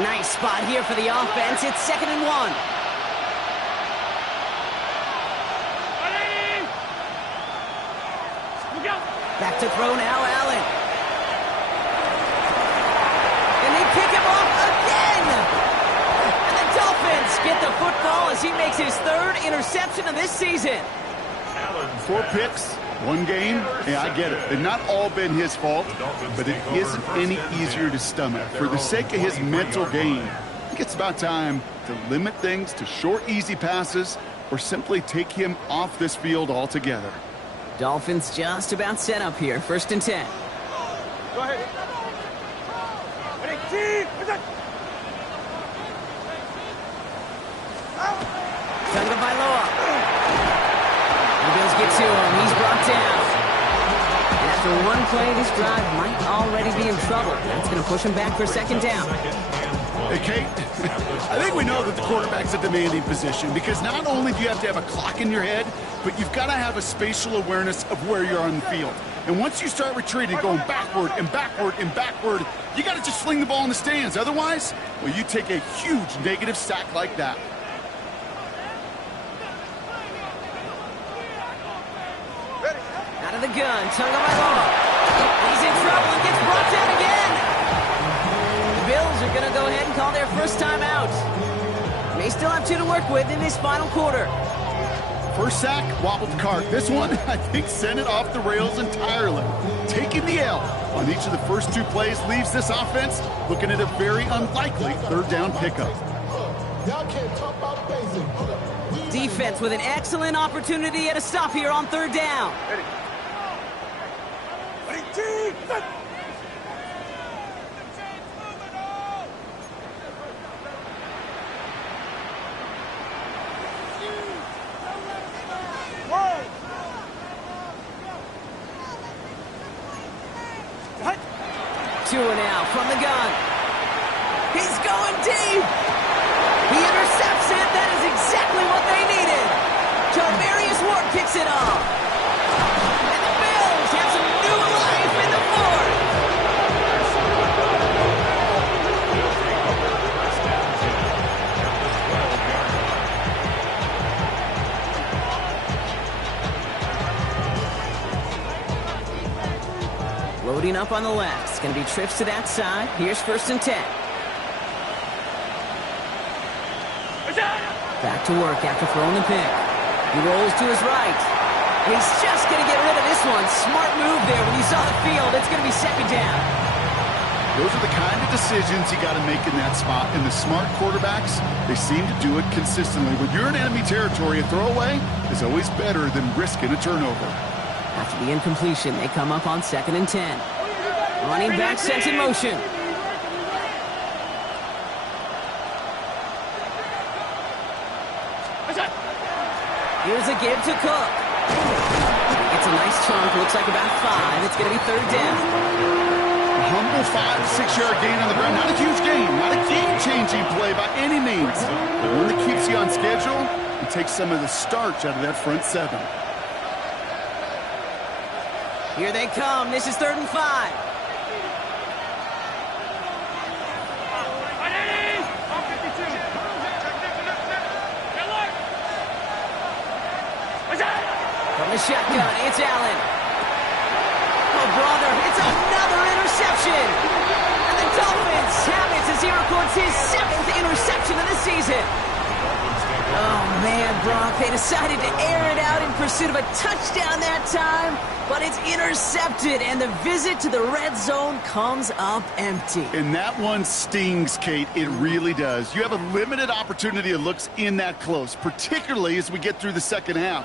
Nice spot here for the offense. It's 2nd and 1. Back to throw now, Allen. And they pick him off again. And the Dolphins get the football as he makes his 3rd interception of this season. 4 picks, 1 game. Yeah, I get it. They've not all been his fault, but it isn't any easier to stomach. For the sake of his mental game, I think it's about time to limit things to short, easy passes or simply take him off this field altogether. Dolphins just about set up here. 1st and 10. Go ahead. Tunga Bailoa. The Bills get to him. He's brought down. And after one play, this drive might already be in trouble. That's going to push him back for 2nd down. Hey, Kate, I think we know that the quarterback's a demanding position because not only do you have to have a clock in your head, but you've got to have a spatial awareness of where you're on the field. And once you start retreating, going backward and backward and backward, you got to just sling the ball in the stands. Otherwise, well, you take a huge negative sack like that. Out of the gun, tongue on my ball. He's in trouble and gets brought down again. The Bills are going to go ahead and call their first time out. They still have 2 to work with in this final quarter. First sack, wobbled the cart. This one, I think, sent it off the rails entirely. Taking the L on each of the first 2 plays leaves this offense looking at a very unlikely third down pickup. Y'all can't talk about basic. Defense with an excellent opportunity at a stop here on third down. Ready, team, set. Two now from the gun. He's going deep. He intercepts it. That is exactly what they needed. Jarvarius Ward picks it off. And the Bills have some new life in the fourth. Loading up on the left. It's going to be trips to that side. Here's 1st and 10. Back to work after throwing the pick. He rolls to his right. And he's just going to get rid of this one. Smart move there. When you saw the field, it's going to be 2nd down. Those are the kind of decisions you got to make in that spot. And the smart quarterbacks, they seem to do it consistently. When you're in enemy territory, a throwaway is always better than risking a turnover. After the incompletion, they come up on 2nd and 10. Running back sent in motion. Here's a give to Cook. It's a nice chunk. Looks like about 5. It's going to be 3rd down. A humble 5-6-yard gain on the ground. Not a huge gain. Not a game-changing play by any means. But one that keeps you on schedule and takes some of the starch out of that front 7. Here they come. This is 3rd and 5. From the shotgun, it's Allen. Oh, brother, it's another interception. And the Dolphins have it as he records his 7th interception of the season. Oh, man, Brock, they decided to air it out in pursuit of a touchdown that time, but it's intercepted, and the visit to the red zone comes up empty. And that one stings, Kate. It really does. You have a limited opportunity that looks in that close, particularly as we get through the second half.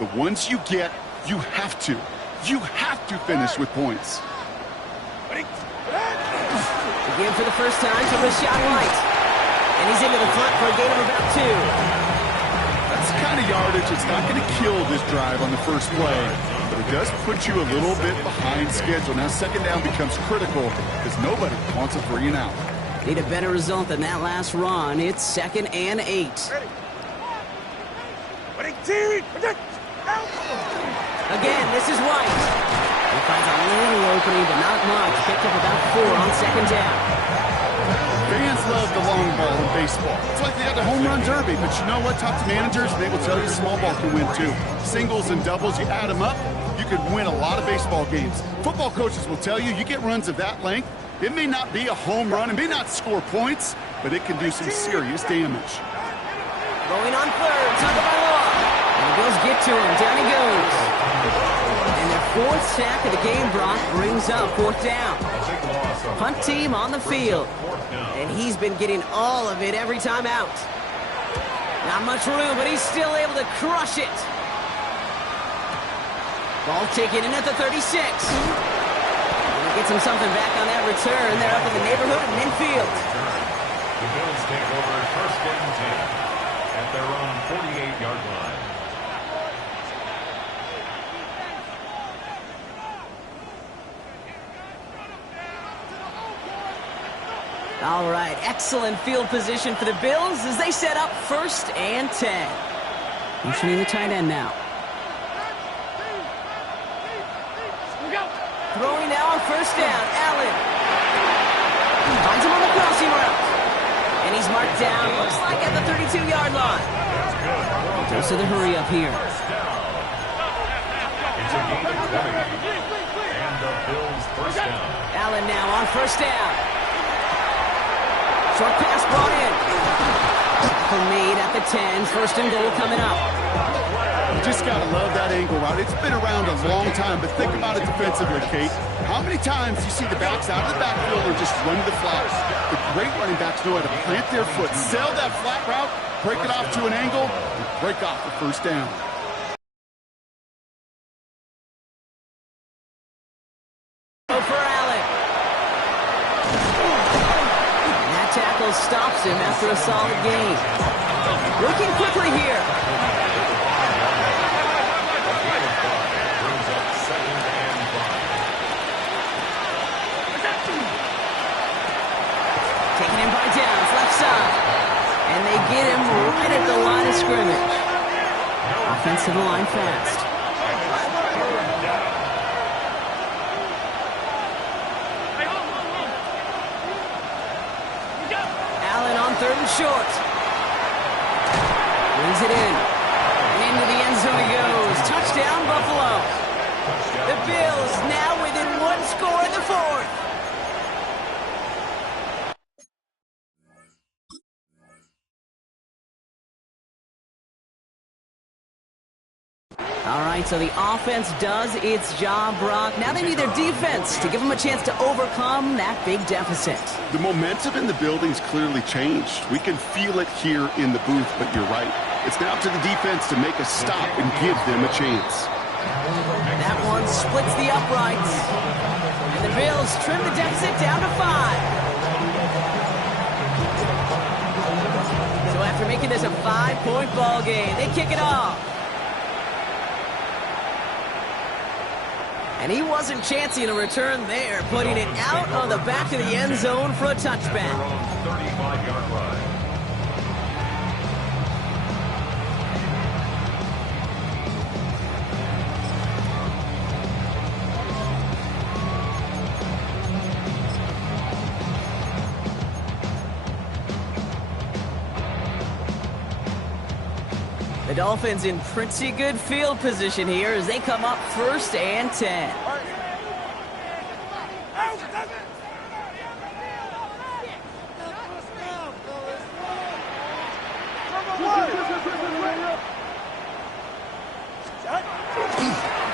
But once you get, you have to finish with points. Again for the first time to Rashad White. And he's into the front for a gain of about 2. That's the kind of yardage that's not going to kill this drive on the first play, but it does put you a little bit behind schedule. Now 2nd down becomes critical because nobody wants a 3 and out. Need a better result than that last run. It's 2nd and 8. Again, this is White. He finds a little opening, but not much. Picked up about 4 on 2nd down. Fans love the long ball in baseball. It's like they got the home run derby, but you know what? Talk to managers, and they will tell you small ball can win too. Singles and doubles, you add them up, you could win a lot of baseball games. Football coaches will tell you, you get runs of that length, it may not be a home run, it may not score points, but it can do some serious damage. Going on 3rd, Tucker by Law. And the Bills get to him. Down he goes. And their 4th sack of the game, Brock, brings up 4th down. Punt team on the field. And he's been getting all of it every time out. Not much room, but he's still able to crush it. Ball taken in at the 36. And he gets him something back on that return. They're up in the neighborhood of midfield. The Bills take over 1st and 10 at their own 48-yard line. All right, excellent field position for the Bills as they set up 1st and 10. Motioning the tight end now. Throwing now on 1st down, Allen. Finds him on the crossing route. And he's marked down, looks like at the 32-yard line. Goes to the hurry up here. It's a gain of 20. And the Bills 1st down. Allen now on 1st down. Short pass brought in. Tackle made at the 10. 1st and goal coming up. You just got to love that angle route. It's been around a long time, but think about it defensively, Kate. How many times do you see the backs out of the backfield or just run the flats? The great running backs know how to plant their foot, sell that flat route, break it off to an angle, and break off the 1st down. For Allen. And that tackle stops him after a solid gain. Working quickly here. Brings up 2nd and 5. Taking him by downs, left side. And they get him right at the line of scrimmage. Offensive line fast. Allen on 3rd and short. Brings it in. And into the end zone he goes. Touchdown, Buffalo. The Bills now within 1 score in the 4th. All right, so the offense does its job, Brock. Now they need their defense to give them a chance to overcome that big deficit. The momentum in the building's clearly changed. We can feel it here in the booth, but you're right. It's now up to the defense to make a stop and give them a chance. That one splits the uprights. And the Bills trim the deficit down to 5. So after making this a 5-point ball game, they kick it off. And he wasn't chancing a return there, putting it out on the back of the end zone for a touchback. 35-yard line. The Dolphins in pretty good field position here as they come up 1st and 10.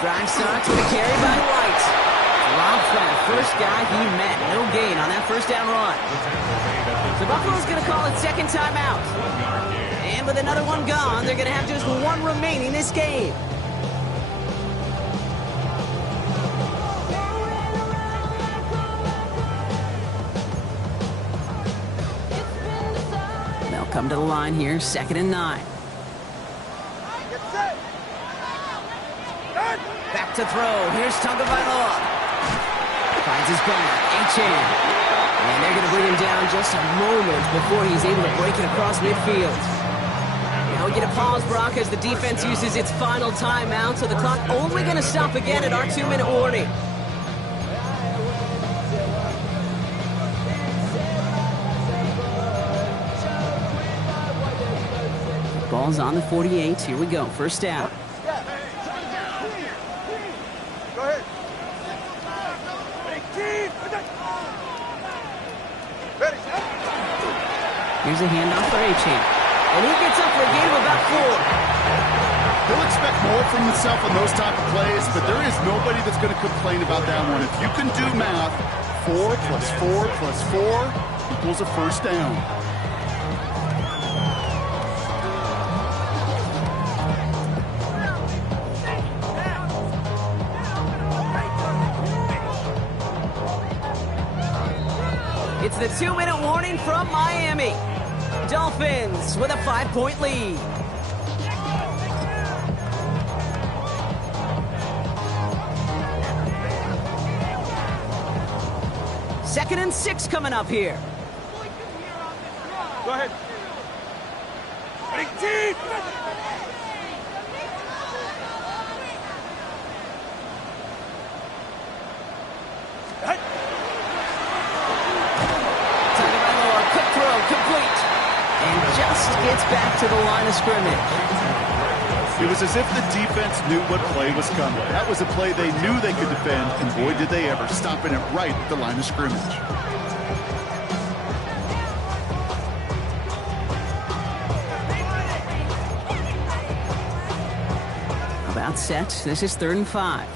Drive starts with a carry by White. Rob Flat, first guy he met. No gain on that 1st down run. So Buffalo's going to call it 2nd timeout. And with another one gone, they're going to have just 1 remaining this game. They'll come to the line here, 2nd and 9. Back to throw. Here's Tagovailoa. Finds his back. H-hand. And they're going to bring him down just a moment before he's able to break it across midfield. Now we get a pause, Brock, as the defense uses its final timeout, so the clock only going to stop again at our 2-minute warning. Ball's on the 48. Here we go. 1st down. Go ahead. Here's a handoff for H-hand. And he gets up for a gain of about 4. He'll expect more from himself on those type of plays, but there is nobody that's going to complain about that one. If you can do math, 4 plus 4 plus 4 equals a 1st down. It's the 2-minute warning from Miami. Dolphins with a 5-point lead. Second and 6 coming up here. ahead. Ready, team! Quick throw, complete. And just gets back to the line of scrimmage. It was as if the defense knew what play was coming. That was a play they knew they could defend, and boy, did they ever, stopping it right at the line of scrimmage. About set. This is 3rd and 5.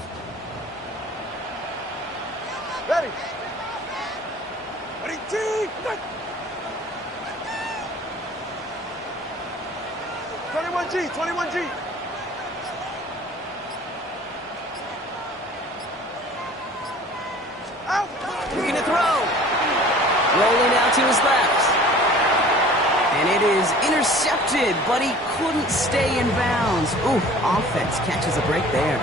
Ready. Ready, team! 21G, 21G. Out! Looking to throw. Rolling out to his left. And it is intercepted, but he couldn't stay in bounds. Ooh, offense catches a break there.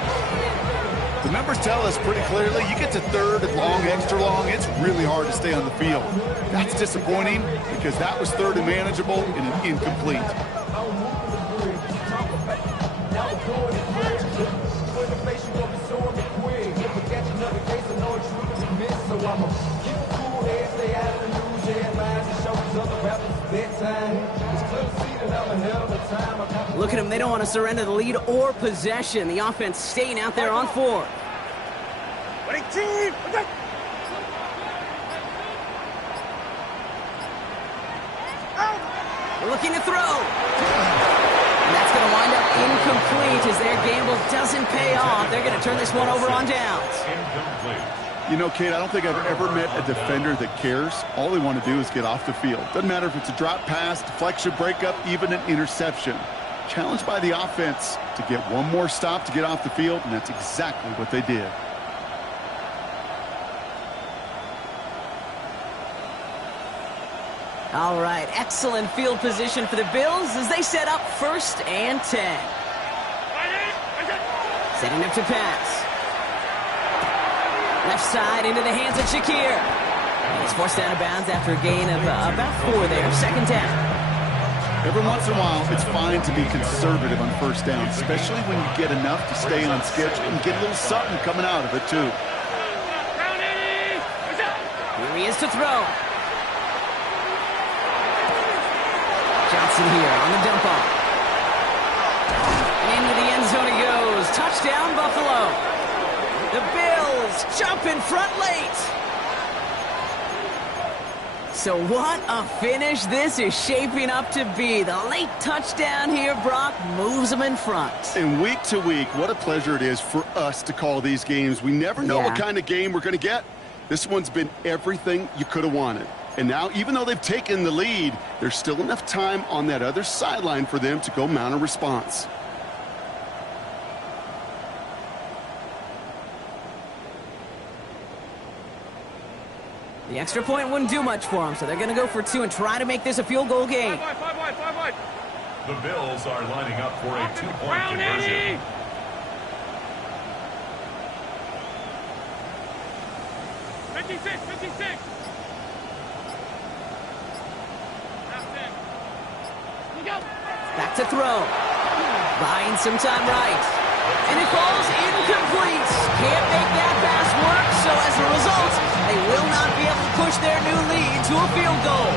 The numbers tell us pretty clearly, you get to 3rd and long, extra long, it's really hard to stay on the field. That's disappointing because that was 3rd and manageable and an incomplete. Look at them. They don't want to surrender the lead or possession. The offense staying out there on 4. Ready, team! Out! They're looking to throw. And that's going to wind up incomplete as their gamble doesn't pay off. They're going to turn this one over on downs. Incomplete. You know, Kate, I don't think I've ever met a defender that cares. All they want to do is get off the field. Doesn't matter if it's a drop pass, deflection, breakup, even an interception. Challenged by the offense to get one more stop to get off the field, and that's exactly what they did. All right, excellent field position for the Bills as they set up 1st and 10. Setting up to pass. Left side into the hands of Shakir. And he's forced out of bounds after a gain of about 4 there. 2nd down. Every once in a while, it's fine to be conservative on 1st down, especially when you get enough to stay on schedule and get a little something coming out of it, too. Here he is to throw. Johnson here on the dump off. Into the end zone he goes. Touchdown, Buffalo. The Bills jump in front late. So what a finish this is shaping up to be. The late touchdown here, Brock, moves them in front. And week to week, what a pleasure it is for us to call these games. We never know what kind of game we're going to get. This one's been everything you could have wanted. And now, even though they've taken the lead, there's still enough time on that other sideline for them to go mount a response. The extra point wouldn't do much for them, so they're going to go for 2 and try to make this a field goal game. Five wide. The Bills are lining up for a 2-point conversion. 56. Back to throw. Buying some time right. And it falls incomplete. Can't make that pass work, so as a result, they will not be able to push their new lead to a field goal.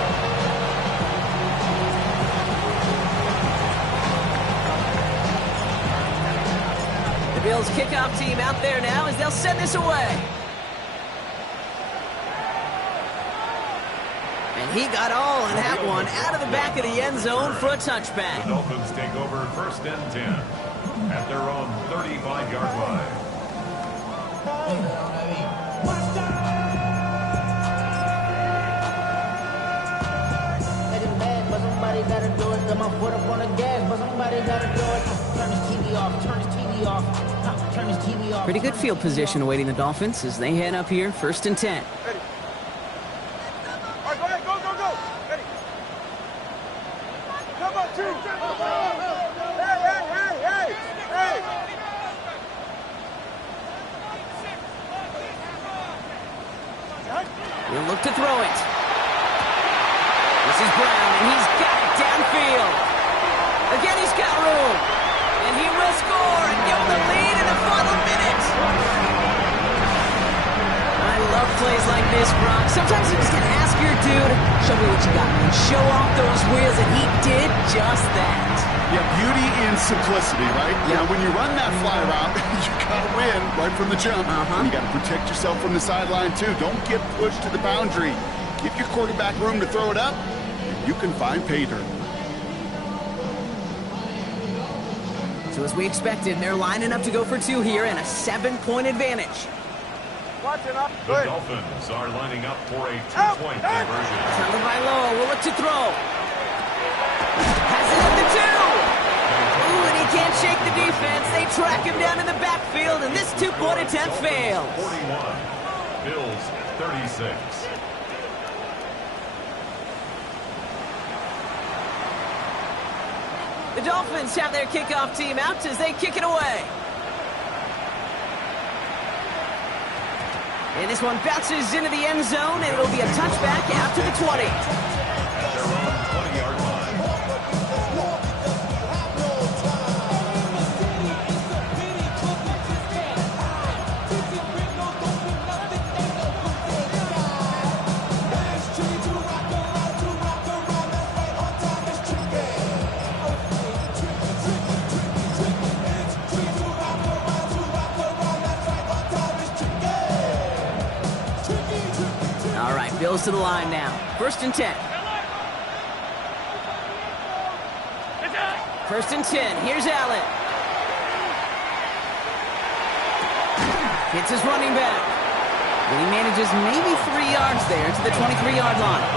The Bills kickoff team out there now as they'll send this away. And he got all in that one out of the back of the end zone for a touchback. The Dolphins take over 1st and 10 at their own 35-yard line. Somebody gotta do it. Got my foot up on the gas, but somebody gotta do it. Turn his TV off. Turn his TV off. Turn his TV off. Pretty good field position awaiting the Dolphins as they head up here 1st and 10. Ready. All right, go ahead. Go. Ready. Come on, 2. Hey. He'll look to throw it. This is Brown, and he's got it downfield. Again, he's got room. And he will score and give them the lead in the final minute. I love plays like this, Brock. Sometimes you just gotta ask your dude, show me what you got, and show off those wheels, and he did just that. Yeah, beauty in simplicity, right? Yep. Now, when you run that fly route, you gotta win right from the jump. And you gotta protect yourself from the sideline, too. Don't get pushed to the boundary. Give your quarterback room to throw it up, and you can find pay dirt. So as we expected, they're lining up to go for two here and a 7-point advantage. Watching up. The Good. Dolphins are lining up for a two-point conversion. Counted by Lowe, will look to throw. Has it at the 2. Ooh, and he can't shake the defense. They track him down in the backfield, and this 2-point attempt fails. 41. Bills 36. The Dolphins have their kickoff team out as they kick it away. And this one bounces into the end zone, and it'll be a touchback out to the 20. At their own 20-yard line. All right, Bills to the line now. 1st and 10. 1st and 10. Here's Allen. Hits his running back. And he manages maybe 3 yards there to the 23-yard line.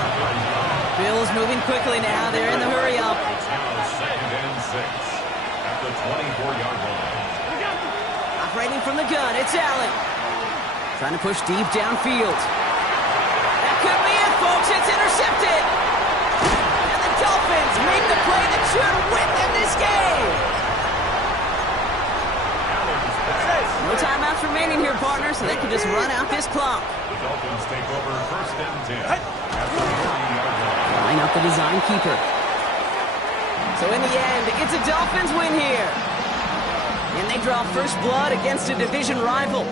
Bills moving quickly now. They're in the hurry up. It's now 2nd and 6 at the 24-yard line. Operating from the gun, it's Allen. Trying to push deep downfield. That could be it, folks. It's intercepted. And the Dolphins make the play that should win them this game. No timeouts remaining here, partner, so they can just run out this clock. The Dolphins take over 1st and 10 at the 40-yard line. Line up the design keeper. So in the end, it's a Dolphins win here. And they draw first blood against a division rival.